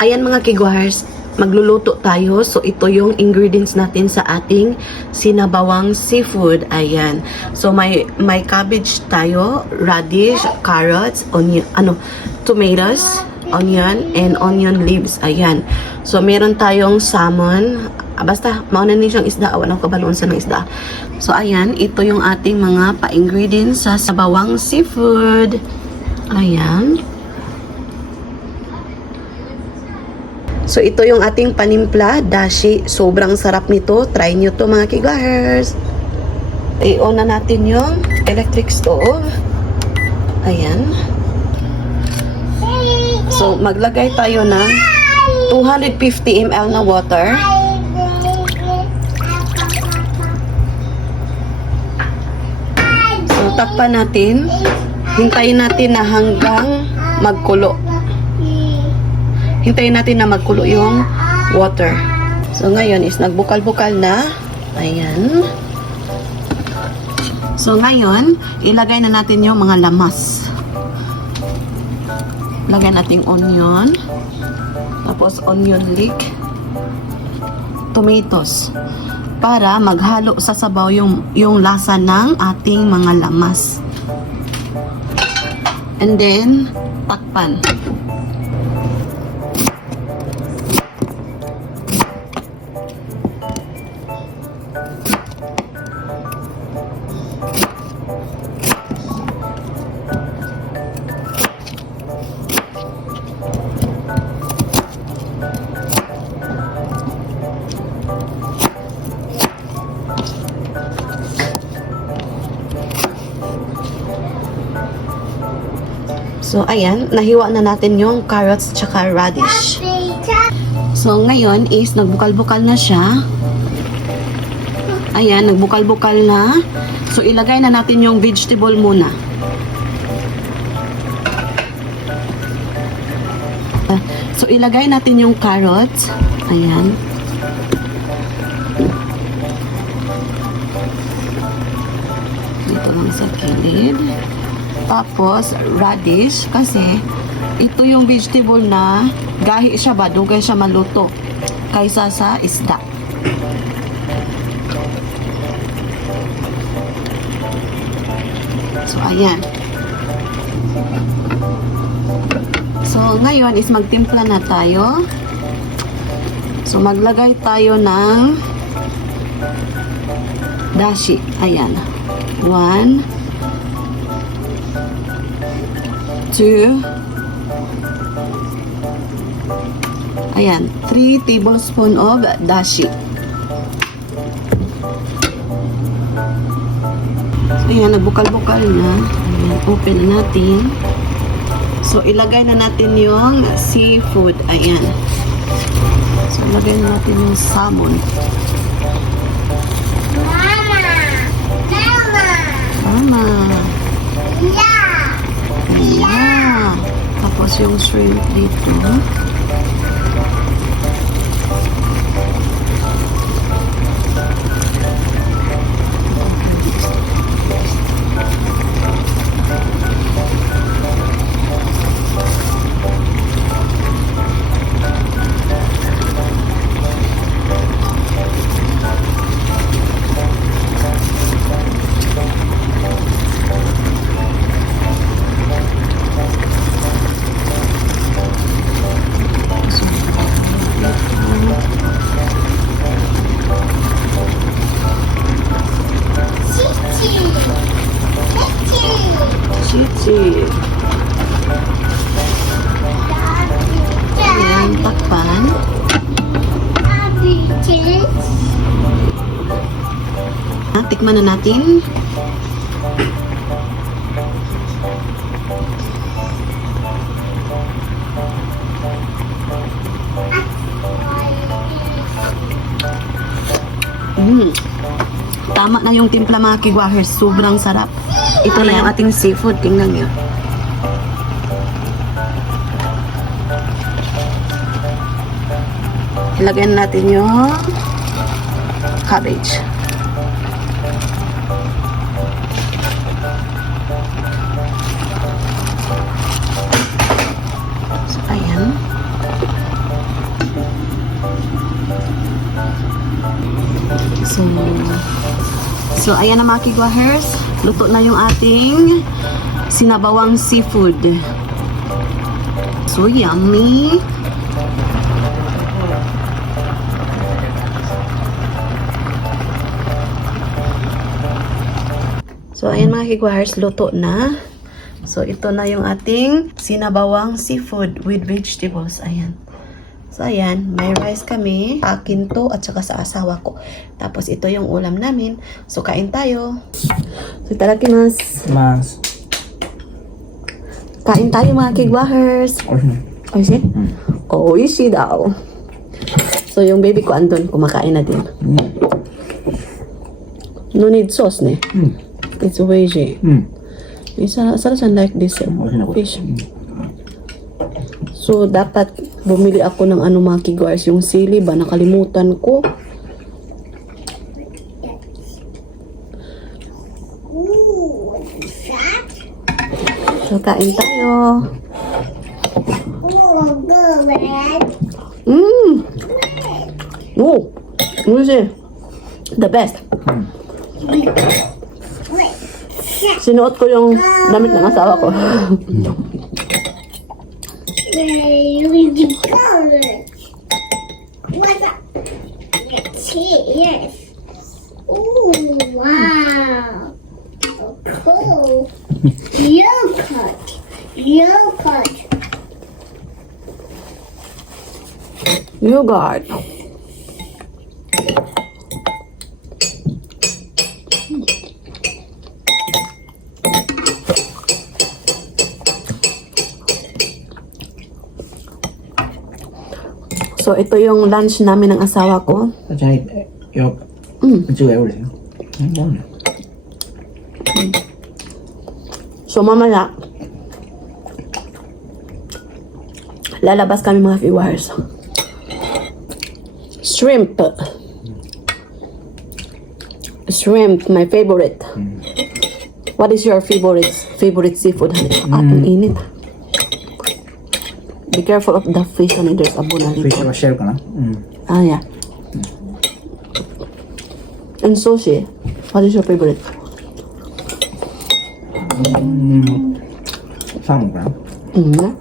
Ayan mga kigwars, magluluto tayo. So ito yung ingredients natin sa ating sinabawang seafood. Ayan. So may cabbage tayo, radish, carrots, onion, tomatoes, onion, and onion leaves. Ayan. So meron tayong salmon. Basta mauna din siyang isda, walang kabalon sa ng isda. So ayan, ito yung ating mga pa-ingredients sa sabawang seafood. Ayan. So ito yung ating panimpla, dashi. Sobrang sarap nito. Try nyo to mga kigahers. I-on na natin yung electric stove. Ayan. So maglagay tayo ng 250 ml na water. So takpan natin. Hintayin natin na hanggang magkulo. Hintayin natin na magkulo yung water. So, ngayon is nagbukal-bukal na. Ayan. So, ngayon, ilagay na natin yung mga lamas. Lagay natin onion. Tapos, onion leek. Tomatoes. Para maghalo sa sabaw yung lasa ng ating mga lamas. And then, takpan. So, ayan, nahiwa na natin yung carrots tsaka radish. So, ngayon is nagbukal-bukal na siya. Ayan, nagbukal-bukal na. So, ilagay na natin yung vegetable muna. So, ilagay natin yung carrots. Ayan. Dito lang sa kilid. Tapos, radish, kasi ito yung vegetable na gahi siya ba, dugay siya maluto kaysa sa isda. So, ayan. So, ngayon is magtimpla na tayo. So, maglagay tayo ng dashi. Ayan. 1, 2, ayan, 3 tablespoon of dashi. So, ayan, nagbukal-bukal na. Ayan, open na natin. So, ilagay na natin yung seafood. Ayan. So, ilagay na natin yung salmon. Mama! Yeah! Ayan. Tapos yung shrimp dito. Ayan, takpan. Tikman na natin. Tama na yung timpla mga kigwahers. Sobrang sarap. Ito na yung ating seafood. Tingnan nyo. Ilagyan natin yung cabbage. So, ayan. So, ayan na mga kigwahers. Luto na yung ating sinabawang seafood. So, yummy! So, ayan mga kigwahers, luto na. So, ito na yung ating sinabawang seafood with vegetables. Ayan. So, ayan. May rice kami. Akin to at saka sa asawa ko. Tapos, ito yung ulam namin. So, kain tayo. So, itadakimasu. Mas. Kain tayo mga kigwahers. Oishi? Oishi daw. So, yung baby ko andun. Kumakain na din. No need sauce, ne? It's veggie. Sarasan like this fish. So, dapat bumili ako ng ano mga kigwahers. Yung sili ba? Nakalimutan ko. So, kain tayo. Oh, what is the best. Sinuot ko yung damit ng asawa ko. What's up? Yes. Ooh, wow. So cool. Yogurt. Yogurt. Yogurt. So, ito yung lunch namin ng asawa ko. So, mamaya, lalabas kami mga viewers. Shrimp. Shrimp, my favorite. What is your favorite seafood? Ang init. Be careful of the fish on it. There's a bone Fish or shell ka na? Ah, yeah. And sushi. What is your favorite? Salmon ka na?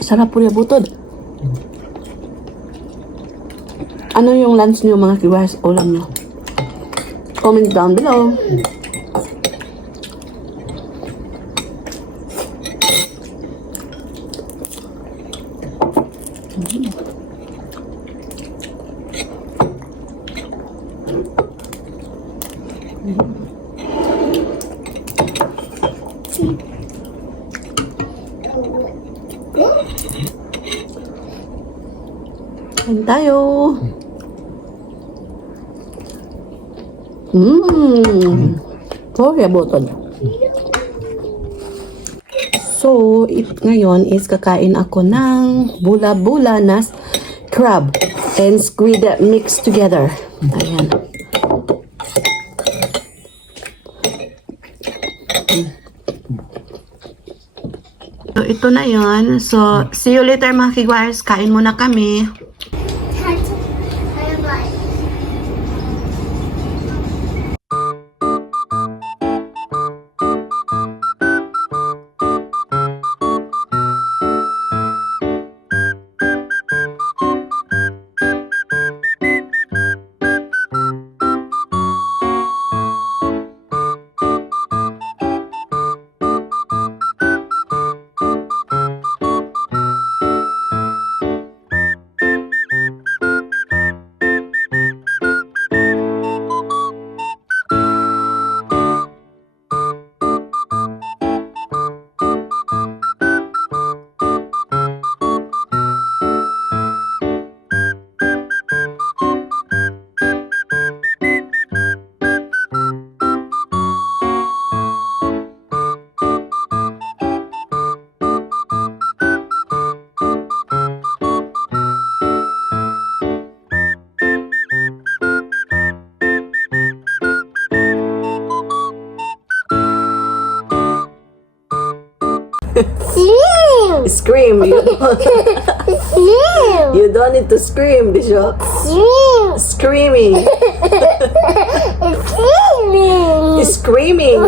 Sarap po yung butod. Ano yung lunch niyo mga kiwas? Ulam niyo? Comment down below. Kain tayo. Sorry about it. So, ngayon is kakain ako ng bula-bula na crab and squid mixed together. Ayan. So, ito na yon. So, see you later mga kigwars. Kain muna kami. Scream. You don't need to scream, Bishop. Screaming. It's screaming.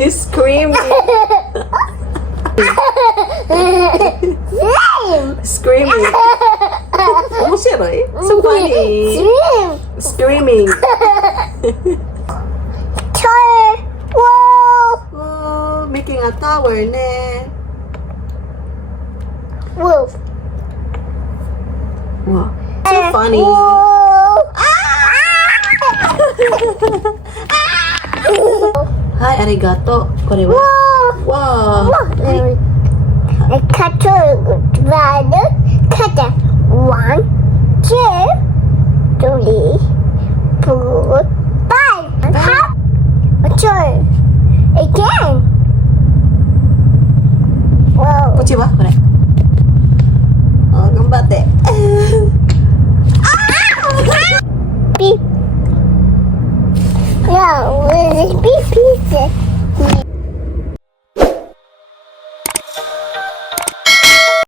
He's screaming. Scream. Screaming. Omoshiroi. So funny. Scream. Screaming. Tower. Whoa. Oh, making a tower ne. Wolf. Wow. So funny. Whoa. Hi, arigato. Kore wa? Whoa. Wow. A cutter. Rather. Cutter. 1, 2, 3, 4, 5. Hop. A turn. Again. Whoa. こっちはこれ。あ、頑張って。 Beep. No, it's beep pieces.